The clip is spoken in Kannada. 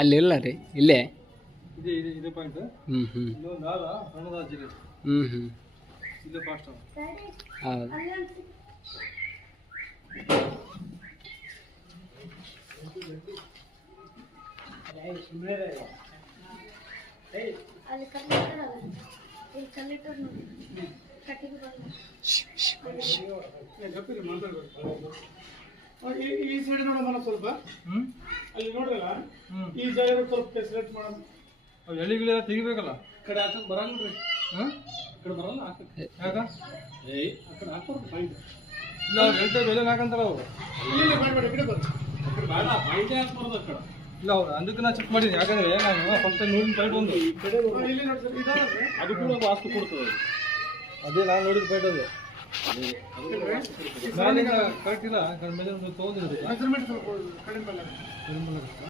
ಅಲ್ಲಿ ಇಲ್ಲ ರೀ ಇಲ್ಲೇ. ಇದೆ ಇದೆ ಇದೆ ಪಾಯಿಂಟ್. ಇನ್ನೊಂದು ಆದ ಸಣ್ಣದ ಜಿಲ್ಲೆ. ಇಲ್ಲೇ ಫಾಸ್ಟ್ ಹೌದು. ಅಲ್ಲಿ ಕಲ್ಲಿಟ್ಟರ್ ನೋಡಿ ಕಟ್ಟಿಗೆ ಬರಲ್ಲ. ಈ ಸೈಡ್ ನೋಡೋಣ ಸ್ವಲ್ಪ. ಅಲ್ಲಿ ನೋಡ್ರಲ್ಲ ಈ ಜಾಗ ಸ್ವಲ್ಪ ಸೆಲೆಕ್ಟ್ ಮಾಡೋಣ. ಅವು ಎಳಿಗಳೆಲ್ಲ ತೆಗಿಬೇಕಲ್ಲ. ಕಡೆ ಹಾಕಕ್ ಬರಲ್ಲ ರೀ. ಕಡೆ ಬರಲ್ಲ ಹಾಕಕ್ಕೆ. ಯಾಕ ಆ ಕಡೆ ಹಾಕೋರು ಪಾಯಿಂಟ್ ಇಲ್ಲ. ಅವ್ರು ಹೇಳ್ತೇವೆ ಬೆಲೆ ಹಾಕಂತಾರ ಅವರು. ಇಲ್ಲ ಮಾಡಬೇಡ ಕಡೆ ಬರ್ರಿ. ಬೇಡ ಪಾಯಿಂಟೇ ಹಾಕ್ಬಾರ್ದು ಆ ಕಡೆ. ಇಲ್ಲ ಅವ್ರು ಅದಕ್ಕೆ ನಾ ಚೆಕ್ ಮಾಡಿದ್ದೀನಿ. ಯಾಕಂದ್ರೆ ನಾನು ಫಸ್ಟ್ ನೋಡಿದ ಪಾಯಿಂಟ್ ಒಂದು ಇಲ್ಲಿ ನೋಡ್ತಾರೆ ಅದು ಕೂಡ ವಾಸ್ತು ಕೊಡ್ತದೆ. ಅದೇ ನಾನು ನೋಡಿದ ಪಾಯಿಂಟ್ ಅದು. ಕರೆಕ್ಟ್ ಇಲ್ಲ. ಮೆಜರ್ಮೆಂಟ್ ತೊಗೊಂಡಿರೋದು.